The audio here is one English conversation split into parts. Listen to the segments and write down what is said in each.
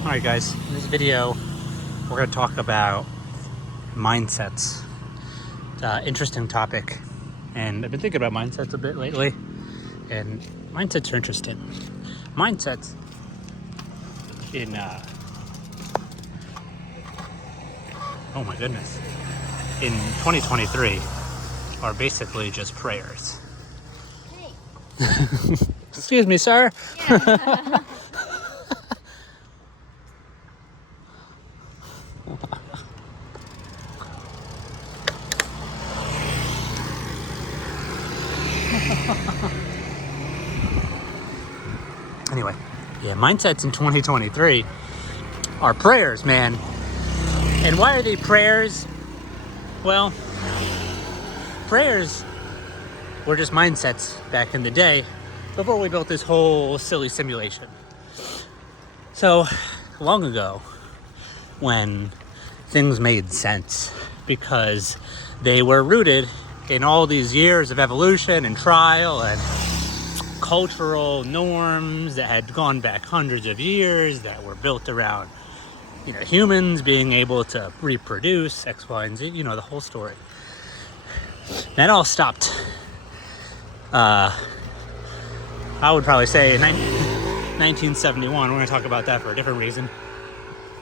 Alright guys, in this video we're going to talk about mindsets. Interesting topic, and I've been thinking about mindsets a bit lately, and mindsets are interesting. Mindsets in oh my goodness, in 2023 are basically just prayers. Hey. Excuse me, sir. Yeah. Anyway, yeah, mindsets in 2023 are prayers, man. And why are they prayers? Well, prayers were just mindsets back in the day before we built this whole silly simulation. So, long ago, when things made sense because they were rooted in all these years of evolution and trial and cultural norms that had gone back hundreds of years, that were built around, humans being able to reproduce, X, Y, and Z, the whole story. That all stopped. I would probably say in 1971. We're going to talk about that for a different reason.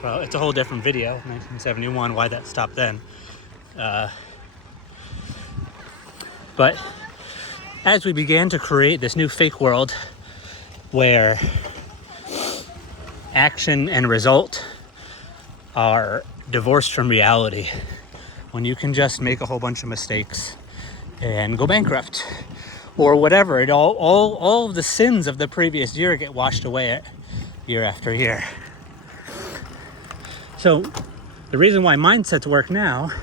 Well, it's a whole different video, 1971, why that stopped then. But as we began to create this new fake world where action and result are divorced from reality, when you can just make a whole bunch of mistakes and go bankrupt or whatever, all of the sins of the previous year get washed away year after year. So the reason why mindsets work now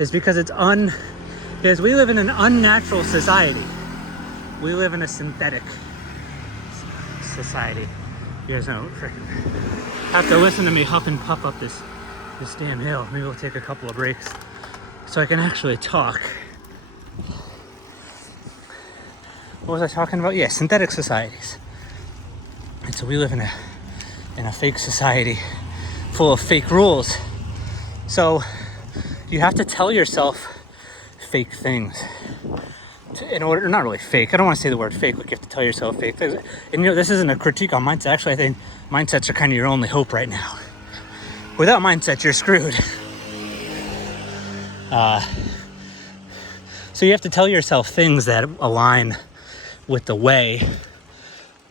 is because because we live in an unnatural society. We live in a synthetic society. You guys don't freaking have to listen to me huff and puff up this damn hill. Maybe we'll take a couple of breaks so I can actually talk. What was I talking about? Yeah, synthetic societies. And so we live in a fake society full of fake rules. So you have to tell yourself fake things in order, not really fake, I don't want to say the word fake, like you have to tell yourself fake things. And this isn't a critique on mindset. Actually, I think mindsets are kind of your only hope right now. Without mindset, you're screwed. So you have to tell yourself things that align with the way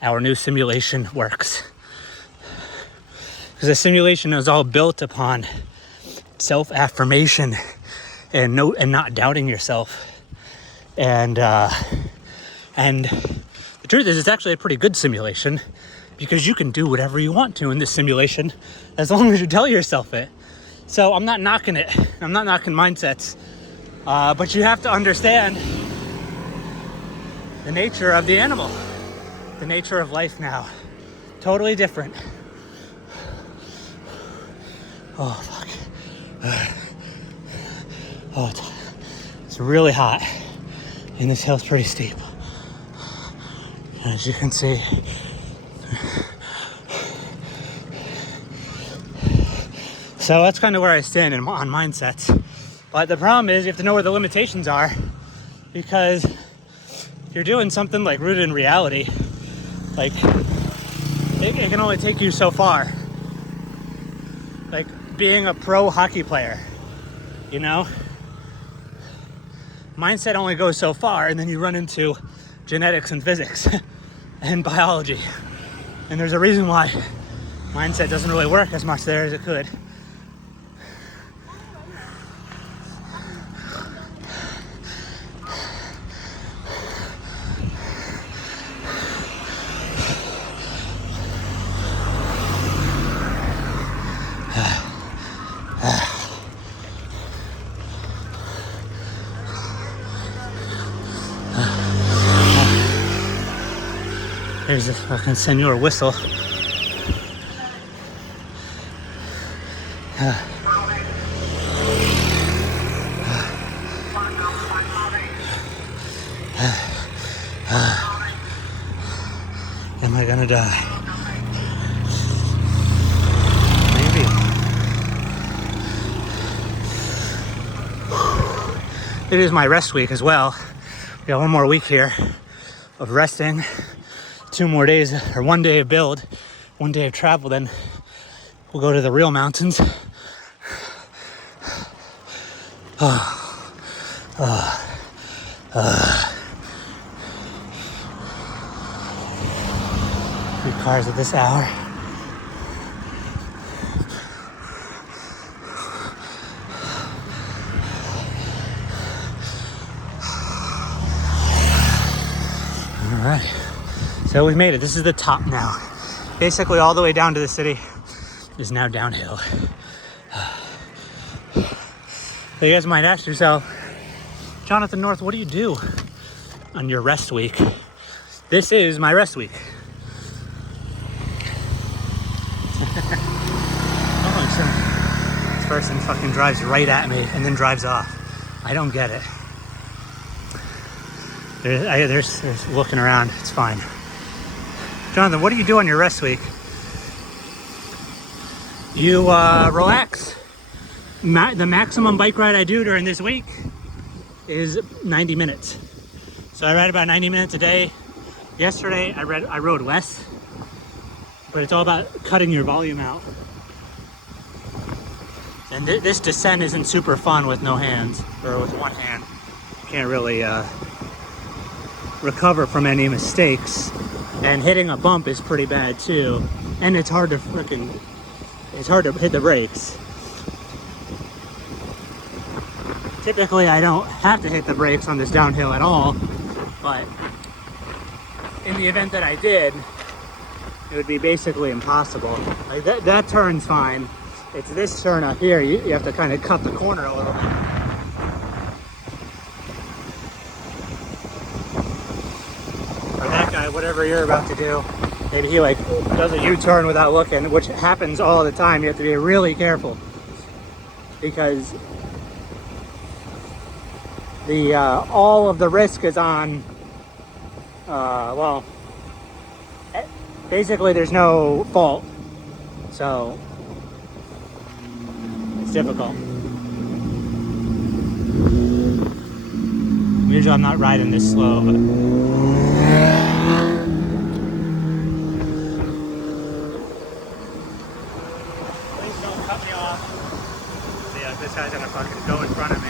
our new simulation works. Because the simulation is all built upon self-affirmation and not doubting yourself. And the truth is, it's actually a pretty good simulation because you can do whatever you want to in this simulation as long as you tell yourself it. So I'm not knocking it. I'm not knocking mindsets. But you have to understand the nature of the animal, the nature of life now. Totally different. Oh, fuck. Oh, it's really hot. And this hill's pretty steep. As you can see. So that's kind of where I stand on mindsets. But the problem is you have to know where the limitations are, because if you're doing something like rooted in reality, like it can only take you so far. Like being a pro hockey player, mindset only goes so far, and then you run into genetics and physics and biology. And there's a reason why mindset doesn't really work as much there as it could. There's this fucking senor whistle. Am I gonna die? it is my rest week as well. We got one more week here of resting, 2 more days, or 1 day of build, 1 day of travel, then we'll go to the real mountains. Three cars at this hour. All right, so we've made it. This is the top now. Basically all the way down to the city is now downhill. So you guys might ask yourself, Jonathan North, what do you do on your rest week? This is my rest week. Oh, this person fucking drives right at me and then drives off. I don't get it. There's looking around. It's fine. Jonathan, what do you do on your rest week? You relax. The maximum bike ride I do during this week is 90 minutes. So I ride about 90 minutes a day. Yesterday I rode less, but it's all about cutting your volume out. And this descent isn't super fun with no hands, or with one hand. You can't really recover from any mistakes. And hitting a bump is pretty bad too. And it's hard to hit the brakes. Typically I don't have to hit the brakes on this downhill at all, but in the event that I did, it would be basically impossible. Like that turn's fine. It's this turn up here, you have to kind of cut the corner a little bit. Or that guy, whatever you're about to do, maybe he like does a U-turn without looking, which happens all the time. You have to be really careful because all of the risk is on, well, basically there's no fault, so it's difficult. Usually I'm not riding this slow, but please don't cut me off. Yeah, this guy's gonna fucking go in front of me.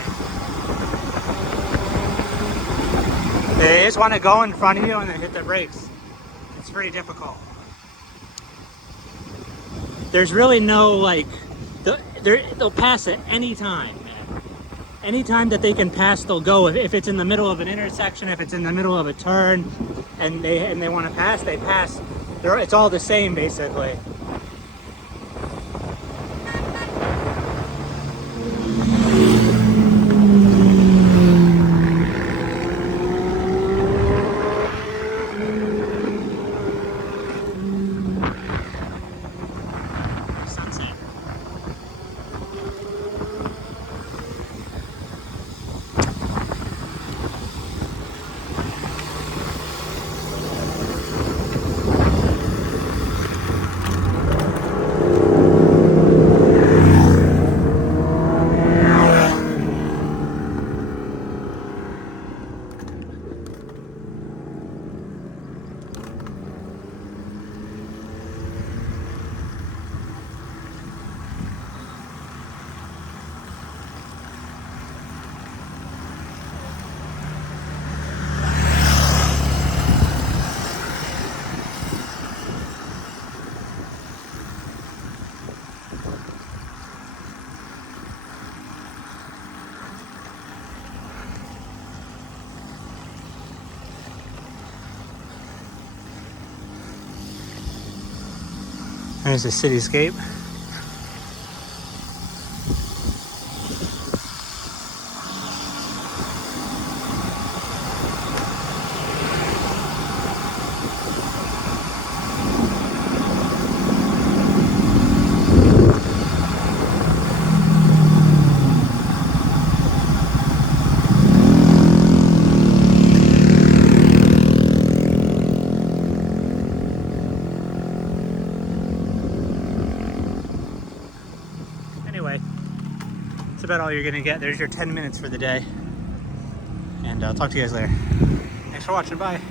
They just want to go in front of you and then hit the brakes. It's pretty difficult. There's really no like, they'll pass at any time, man. Any time that they can pass, they'll go. If it's in the middle of an intersection, if it's in the middle of a turn, and they want to pass, they pass. It's all the same basically. There's the cityscape. Anyway, that's about all you're gonna get. There's your 10 minutes for the day. and I'll talk to you guys later. Thanks for watching. Bye.